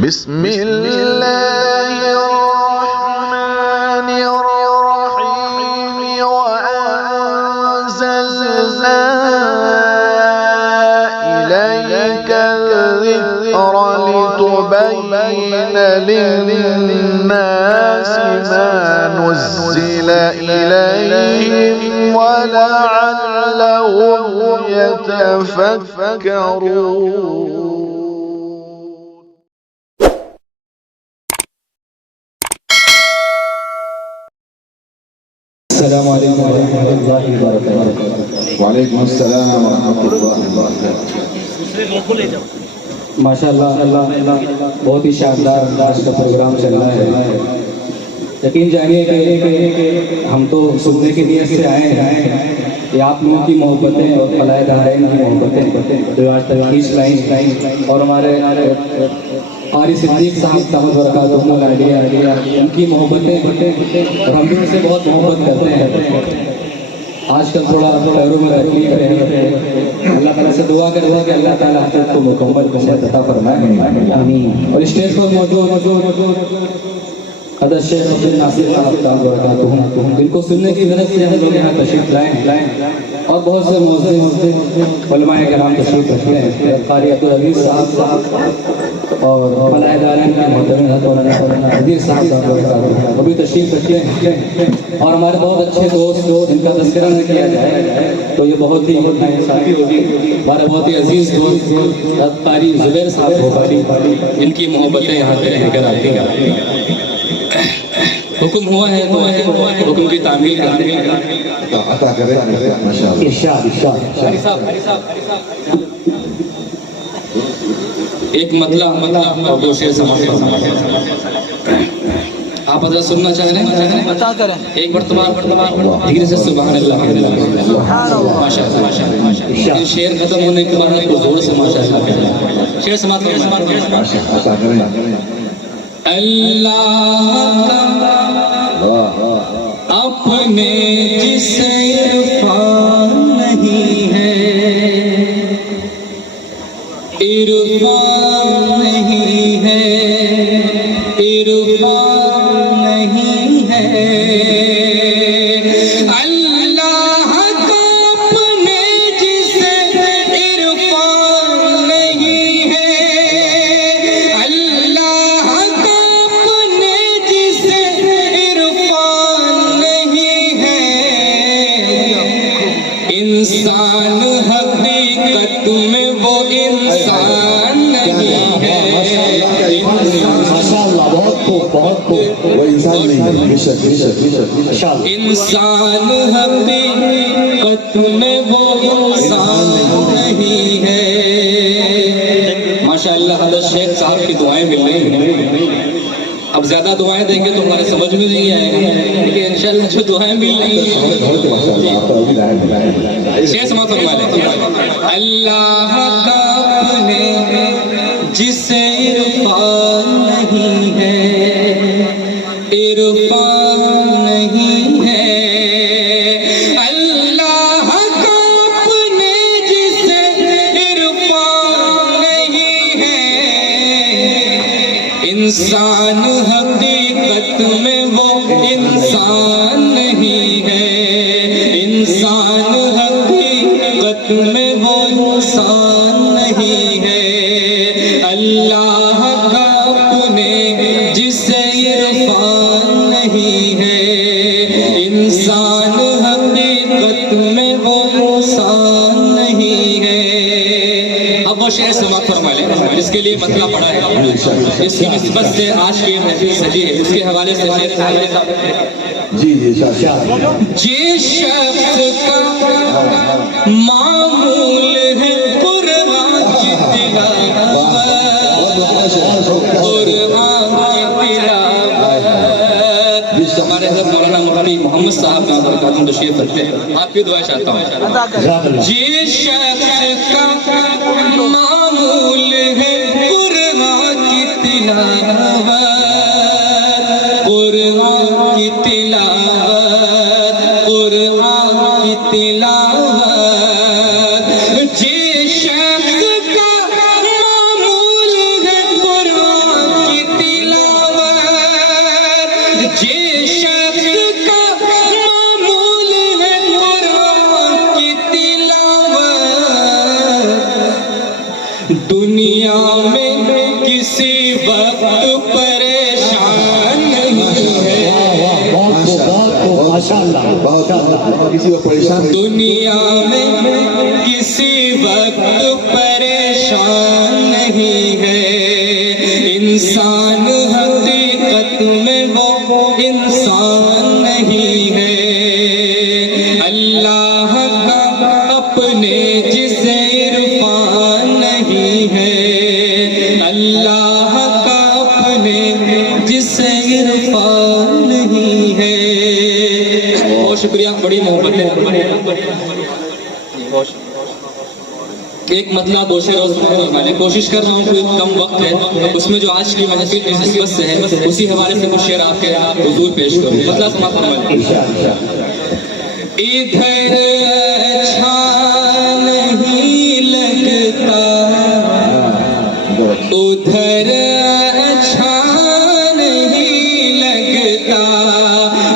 بسم الله الرحمن الرحيم وأنزلنا إليك الذكر لتبين للناس ما نزل إليهم ولعلهم يتفكرون. السلام علیکم ورحمۃ اللہ وبرکاتہ. وعلیکم السلام ورحمۃ اللہ وبرکاتہ. ماشاء اللہ بہت ہی شاندار آج کا پروگرام چل رہا ہے. یقین جانیے کہ ہم تو سننے کی نیت سے آئے ہیں کہ آپ لوگوں کی محبتیں اور فلاح دارین کی محبتیں جو آج تک کھینچ لائیں اور ہمارے قاری صدیق صاحب دامت برکاتہم العالیہ ان کی محبتیں اور ہم بھی ان سے بہت محبت کرتے ہیں. آج کل تھوڑا پیروں میں تکلیف ہے. اللہ تعالیٰ سے دعا کرتا ہے کہ اللہ تعالیٰ حضرت کو مکمل بصیرت عطا فرمائے. آمین. اور اسٹیج پر موجود حضرت شیخ عبد الناصر صاحب دامت برکاتہم ان کو سننے کی غرض سے ہم لوگ یہاں تشریف لائیں اور بہت سے معزز علماء کرام تشریف رکھتے ہیں. قاری عبدالعزیز صاحب اور فلاح دارین کے محترم حضرت مولانا عزیز صاحب وہ بھی تشریف رکھتے ہیں. اور ہمارے بہت اچھے دوست جن کا تذکرہ نہ کیا جائے تو یہ بہت ہی ساتھی ہوگی. ہمارے بہت ہی عزیز دوست حضرت قاری زبیر صاحب ان کی محبتیں یہاں پہ رہ کر آتی ہیں. حکم ہوا ہے تو حکم کی تعمیل کرنے کا عطا کرے ماشاءاللہ. ارشاد ایک مطلع اور دو شعر سماعت فرمائیں. آپ حضرت سننا چاہ رہے ہیں بتا کریں ایک مرتبہ دھیرے سے سبحان اللہ ماشاءاللہ. شعر ختم ہونے کے بعد زور سے ماشاءاللہ شعر سماعت فرمائیں. اللہ اپنے جسے عرفان نہیں ہے عرفان نہیں ہے عرفان نہیں ہے. اللہ کا اپنے جسے عرفان نہیں ہے اللہ کا اپنے جسے عرفان نہیں ہے. انسان حقیقت میں وہ انسان نہیں ہے. وہ انسان نہیں ہے. انسان حقیقت میں وہ انسان نہیں ہے. ماشاءاللہ حضرت شیخ صاحب کی دعائیں مل رہی ہیں. اب زیادہ دعائیں دیں گے تو ہمارے سمجھ میں نہیں آئے گا لیکن انشاءاللہ جو دعائیں مل رہی ہیں شیخ سماعت فرما لیں. اللہ کا اپنے جسے عرفان نہیں ہے عرفان نہیں ہے. اللہ کا اپنے جسے عرفان نہیں ہے. انسان حقیقت میں وہ انسان نہیں ہے انسان حقیقت میں وہ انسان نہیں ہے. اللہ کا اپنے جسے عرفان نہیں ہے انسان حقیقت میں وہ انسان نہیں ہے. اب وہ شعر سماعت فرما لیں جس کے لیے مطلع پڑا ہے اس کی نسبت سے آج کی محفل سجی ہے. اس کے حوالے سے شعر جی جس شخص کا معمول ہے قرآن کی تلاوت. ہمارے حضرت مولانا مفتی محمد صاحب کا برکاتہم تشریف رکھتے ہیں. آپ کی دعا چاہتا ہوں. جس شخص کا معمول ہے قرآن کی تلاوت قرآن کی تلاوت قرآن کی تلاوت جس شخص کا معمول ہے قرآن کسی وقت پریشان نہیں ہے کسی کو پریشان دنیا میں کسی وقت پریشان نہیں ہے انسان حقیقت میں وہ انسان نہیں ہے اللہ کا اپنے جسے عرفان نہیں ہے اللہ کا اپنے جسے عرفان نہیں ہے بہت شکریہ بڑی محبت ہے ایک مطلب دو شعر روز میں نے کوشش کر رہا ہوں کوئی کم وقت ہے اس میں جو آج کی محفل کی نسبت سے ہے اسی حوالے سے کچھ شعر آپ کے حضور پیش کروں مطلب سماعت فرمائیں ادھر اچھا نہیں لگتا ادھر اچھا نہیں لگتا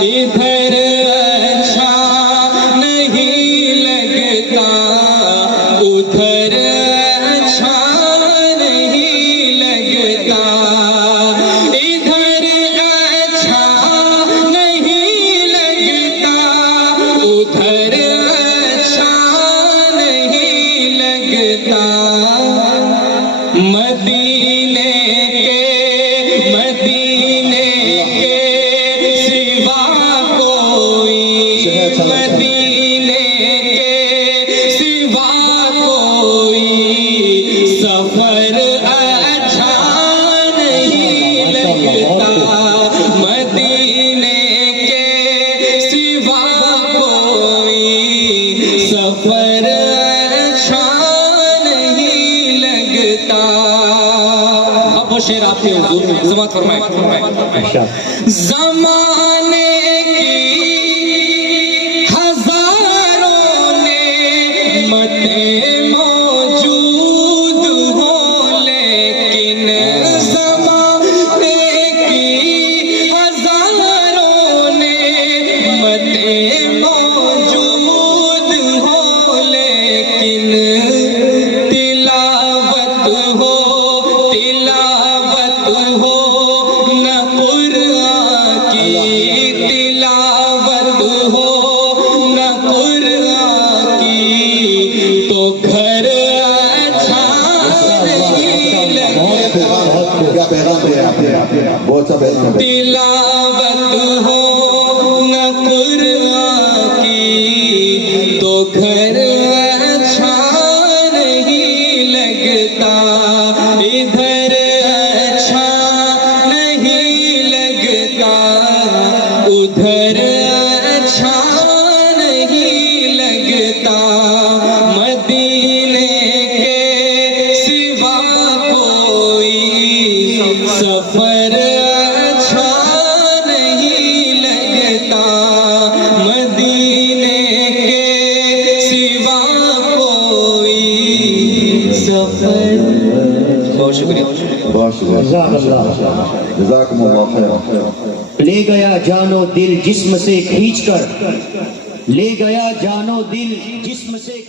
ادھر اچھا نہیں لگتا ادھر اچھا نہیں لگتا ادھر اچھا نہیں لگتا ادھر اچھا نہیں لگتا مدینے کے سوا کوئی مدینے کے سوا کوئی سفر اچھا نہیں لگتا مدینے کے سوا کوئی سفر اچھا نہیں لگتا اب وہ شعر آپ کے حضور سماعت فرمائیں زمانے کی ہزاروں نعمتیں موجود ہوں لیکن زمانے کی ہزاروں نعمتیں موجود ہوں لیکن تلاوت ہو نہ قرآن کی تلاوت ہو نہ قرآن کی تو گھر اچھا نہیں لگتا کیا پیغام دے آپ نے بہت سا پیغام تلاوت ہو نہ قرآن کی تو گھر اچھا نہیں لگتا ادھر اچھا نہیں لگتا ادھر اچھا نہیں لگتا مدینے کے سوا کوئی سفر اچھا نہیں لگتا مدینے کے سوا کوئی سفر بہت شکریہ بہت شکریہ جزاکم اللہ خیر لے گیا جان و دل جسم سے کھینچ کر لے گیا جان و دل جسم سے